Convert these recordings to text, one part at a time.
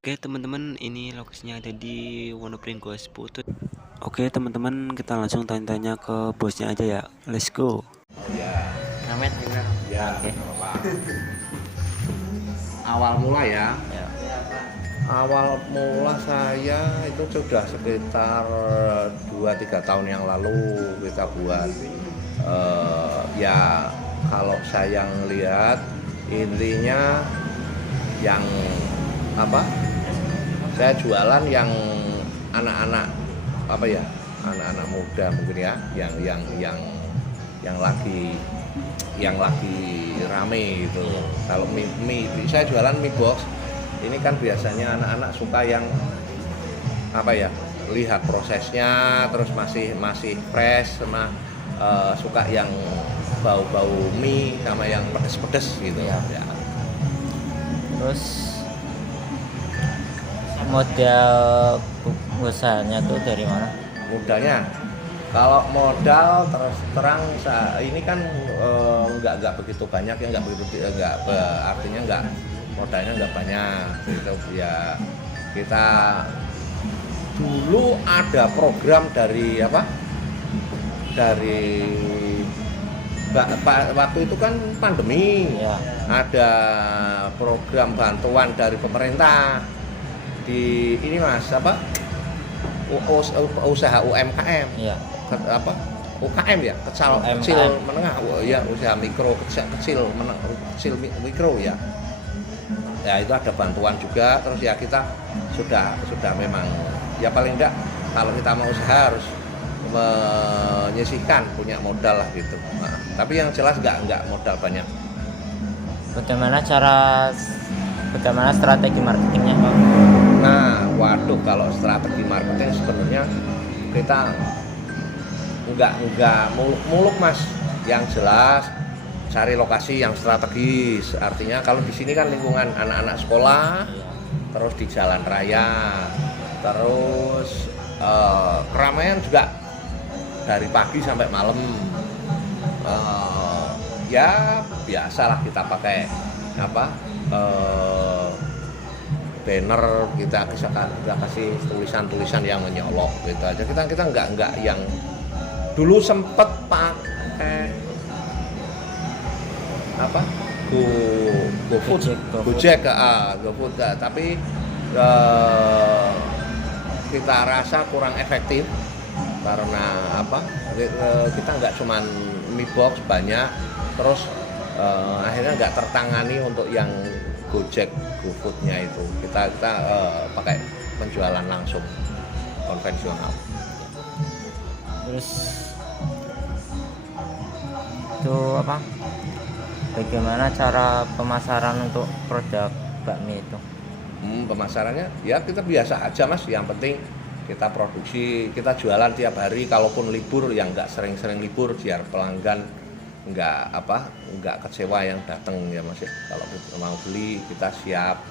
Oke teman-teman, ini lokasinya ada di Wonopring Goes Putut. Oke teman-teman, kita langsung tanya-tanya ke bosnya aja ya. Let's go. Ya, Ngamet bener. ya, Oke. awal mula ya. Ya. Awal mula saya itu sudah sekitar 2-3 tahun yang lalu kita buat. Ya, kalau saya lihat intinya yang apa? Saya jualan yang anak-anak apa ya? Anak-anak muda mungkin ya, yang lagi rame gitu. Kalau mie saya jualan mie box. Ini kan biasanya anak-anak suka yang apa ya? Lihat prosesnya, terus masih fresh sama suka yang bau-bau mie sama yang pedes-pedes gitu. Iya. Ya. Terus modal usahanya tuh dari mana? Modalnya kalau modal terus terang ini kan nggak begitu banyak ya, artinya nggak modalnya nggak banyak gitu ya. Kita dulu ada program dari waktu itu kan pandemi Ya. ada program bantuan dari pemerintah di ini mas usaha UMKM Iya. UKM ya, kecil menengah ya, usaha mikro kecil mikro ya. Ya itu ada bantuan juga, terus ya kita sudah memang ya paling enggak kalau kita mau usaha harus menyisihkan punya modal lah gitu. Nah, tapi yang jelas enggak modal banyak. Bagaimana strategi marketingnya? Nah, waduh kalau strategi marketing sebenarnya kita enggak muluk-muluk mas. Yang jelas cari lokasi yang strategis. Artinya kalau di sini kan lingkungan anak-anak sekolah, terus di jalan raya, terus keramaian juga dari pagi sampai malam. Ya biasalah kita pakai banner, kita kasih tulisan-tulisan yang menyolok gitu aja. Kita enggak yang dulu sempet pakai GoFood, GoFood, tapi kita rasa kurang efektif karena kita nggak cuman mie box banyak, terus akhirnya nggak tertangani untuk yang Gojek GoFoodnya itu. Kita pakai penjualan langsung konvensional. Terus itu bagaimana cara pemasaran untuk produk bakmi itu? Pemasarannya ya kita biasa aja mas, yang penting kita produksi, kita jualan tiap hari, kalaupun libur yang nggak sering-sering libur biar pelanggan nggak kecewa yang datang ya mas ya. Kalau mau beli kita siap,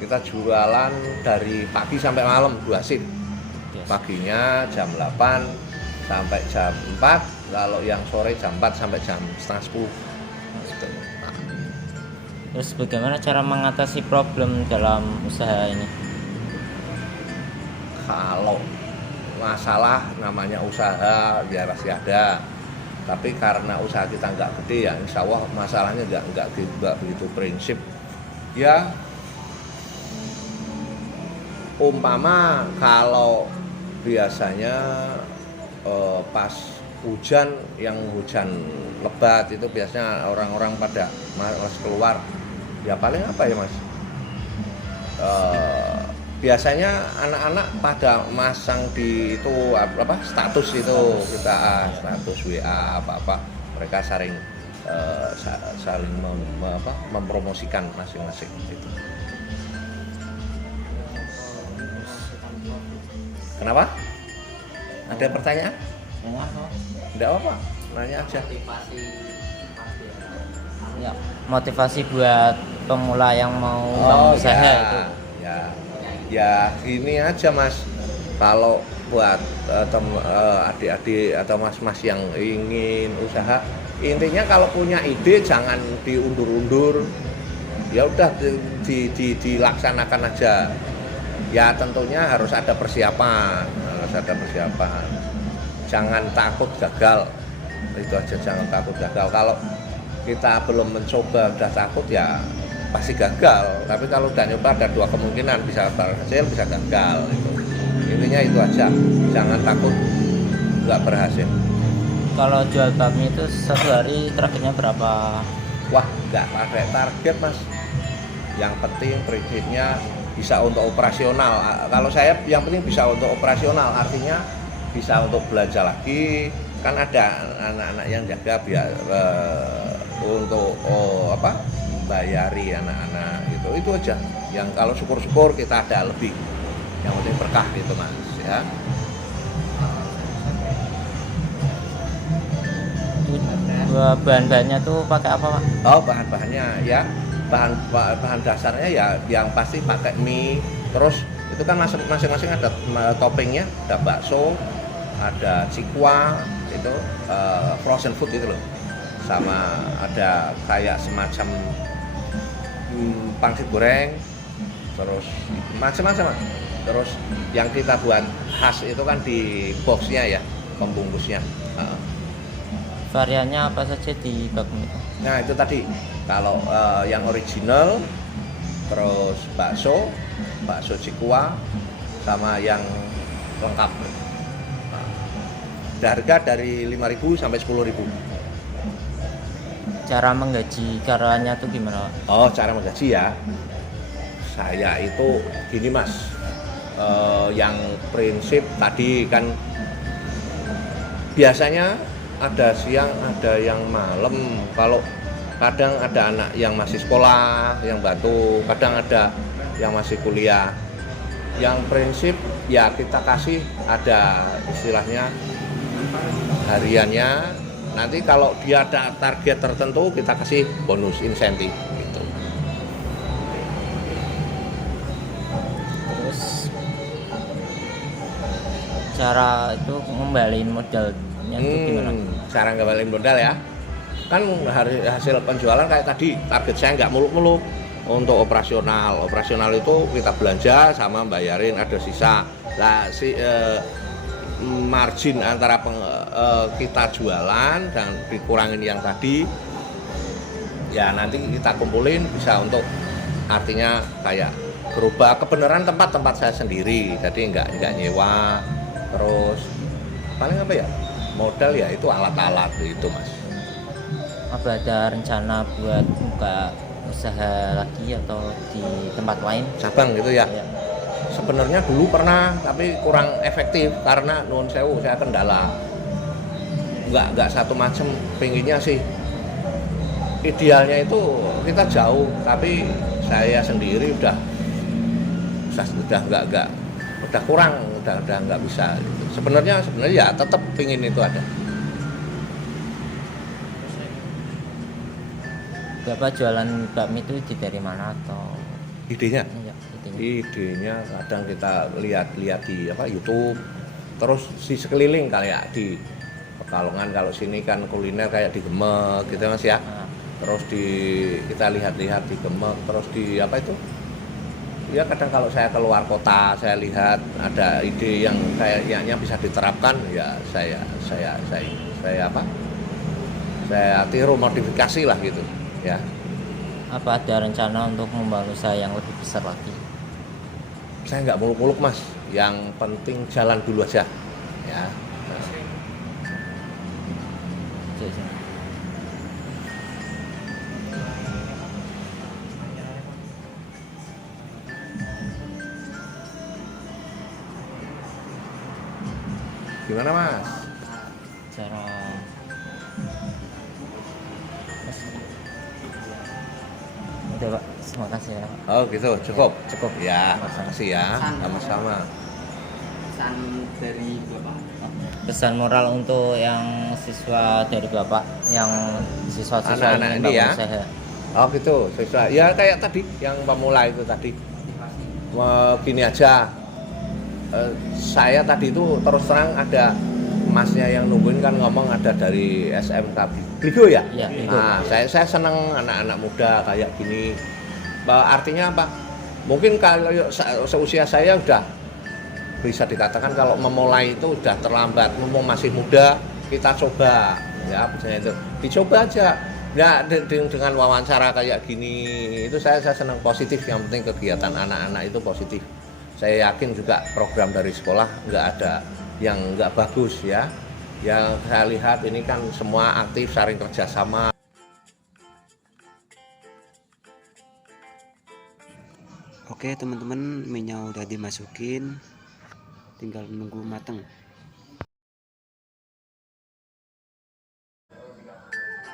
kita jualan dari pagi sampai malam 2 shift. Yes. Paginya jam 8 sampai jam 4, kalau yang sore jam 4 sampai jam setengah 10 gitu. Terus bagaimana cara mengatasi problem dalam usaha ini? Kalau masalah namanya usaha ya pasti ada, tapi karena usaha kita nggak gede ya insya Allah masalahnya nggak begitu prinsip ya. Umpama kalau biasanya pas hujan lebat itu biasanya orang-orang pada malas keluar ya, paling apa ya mas, biasanya anak-anak pada masang di itu status itu, kita status WA mereka saling mempromosikan masing-masing itu. Kenapa? Ada pertanyaan? Tidak apa-apa, nanya aja. Ya, motivasi buat pemula yang mau bangun usaha itu. Ya gini aja mas, kalau buat adik-adik atau mas-mas yang ingin usaha, intinya kalau punya ide jangan diundur-undur, ya udah dilaksanakan aja. Ya tentunya harus ada persiapan, Jangan takut gagal, itu aja, jangan takut gagal. Kalau kita belum mencoba udah takut ya pasti gagal. Tapi kalau udah nyoba ada dua kemungkinan, bisa berhasil, bisa gagal. Intinya itu aja, jangan takut nggak berhasil. Kalau jual bakmi itu satu hari targetnya berapa? Wah, nggak ada target mas. Yang penting prinsipnya bisa untuk operasional. Kalau saya yang penting bisa untuk operasional, artinya bisa untuk belanja lagi. Kan ada anak-anak yang jaga biar untuk bayari anak-anak itu aja. Yang kalau syukur-syukur kita ada lebih. Yang penting berkah gitu mas ya. Bahan-bahannya tuh pakai apa, Pak? Oh, bahan-bahannya ya, bahan dasarnya ya yang pasti pakai mie. Terus itu kan masing-masing ada toppingnya, ada bakso, ada cikwa, itu frozen food itu loh, sama ada kayak semacam pangsit goreng, terus macam-macam. Terus yang kita buat khas itu kan di boxnya ya, pembungkusnya. Variannya apa saja di bakmi itu? Nah itu tadi, kalau yang original, terus bakso cikua, sama yang lengkap. Harga dari 5.000 sampai 10.000. Cara menggaji karyawannya tuh gimana, Pak? Oh, cara menggaji ya. Saya itu gini mas, yang prinsip tadi kan biasanya ada siang, ada yang malam. Kalau kadang ada anak yang masih sekolah, yang bantu, kadang ada yang masih kuliah. Yang prinsip ya kita kasih ada istilahnya hariannya. Nanti kalau dia ada target tertentu kita kasih bonus insentif gitu. Terus cara itu ngembaliin modalnya tuh gimana? Cara ngembaliin modal ya, kan hasil penjualan kayak tadi, target saya nggak muluk-muluk. Untuk operasional itu kita belanja sama bayarin, ada sisa lah. Margin antara kita jualan dan dikurangin yang tadi ya, nanti kita kumpulin bisa untuk, artinya kayak berubah kebenaran tempat saya sendiri, jadi nggak nyewa. Terus paling apa ya, modal ya itu alat-alat itu mas. Apa ada rencana buat buka usaha lagi atau di tempat lain? Cabang gitu ya? Ya. Sebenarnya dulu pernah, tapi kurang efektif karena nuwun sewu saya kendala. Nggak satu macam, pinginnya sih idealnya itu kita jauh, tapi saya sendiri udah kurang, udah nggak bisa. Sebenarnya ya tetap pingin itu ada. Bapak jualan bakmi itu dari mana atau Idenya? ya, idenya? Idenya kadang kita lihat di YouTube, terus di sekeliling kayak di Pekalongan, kalau sini kan kuliner kayak di Gemek gitu mas ya. Terus kita lihat-lihat di Gemek, terus di ya kadang kalau saya keluar kota saya lihat ada ide yang kayaknya bisa diterapkan ya, saya tiru, modifikasi lah gitu ya. Apa ada rencana untuk membangun usaha yang lebih besar lagi? Saya nggak muluk-muluk mas, yang penting jalan dulu aja ya. Gimana mas? Cara udah Pak, terima kasih ya. Oh gitu, cukup? Ya, cukup. Ya, terima kasih ya, sama-sama. Pesan dari Bapak. Pesan moral untuk yang siswa dari Bapak, yang siswa-siswa Anak-anak yang ini bangun ya? usaha. Oh gitu, siswa. Ya kayak tadi, yang pemula itu tadi. Gini aja, saya tadi itu terus terang ada masnya yang nungguin kan ngomong ada dari SMK Bligo ya? Iya, Bligo. Nah, saya seneng anak-anak muda kayak gini. Artinya apa? Mungkin kalau seusia saya udah bisa dikatakan kalau memulai itu udah terlambat, mumpung masih muda kita coba ya, misalnya itu dicoba aja ya. Dengan wawancara kayak gini itu saya senang, positif. Yang penting kegiatan anak-anak itu positif. Saya yakin juga program dari sekolah nggak ada yang nggak bagus ya. Yang saya lihat ini kan semua aktif, saling kerjasama. Oke teman-teman, minyak udah dimasukin, tinggal menunggu matang.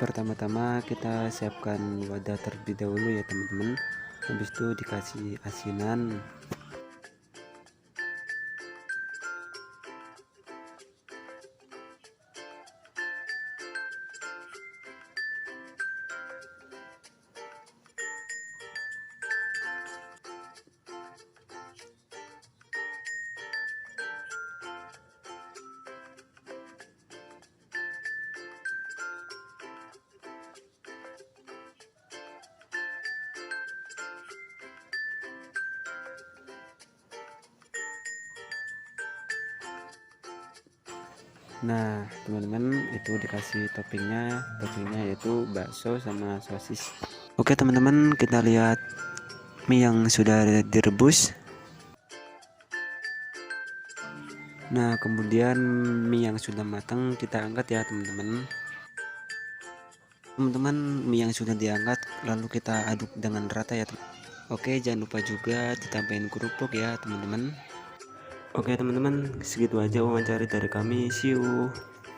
Pertama-tama kita siapkan wadah terlebih dahulu ya teman-teman. Habis itu dikasih asinan. Nah teman-teman, itu dikasih toppingnya yaitu bakso sama sosis. Oke teman-teman, kita lihat mie yang sudah direbus. Nah kemudian mie yang sudah matang kita angkat ya teman-teman. Mie yang sudah diangkat lalu kita aduk dengan rata ya teman. Oke, jangan lupa juga ditambahin kerupuk ya teman-teman. Oke teman-teman, segitu aja wawancara dari kami. See you.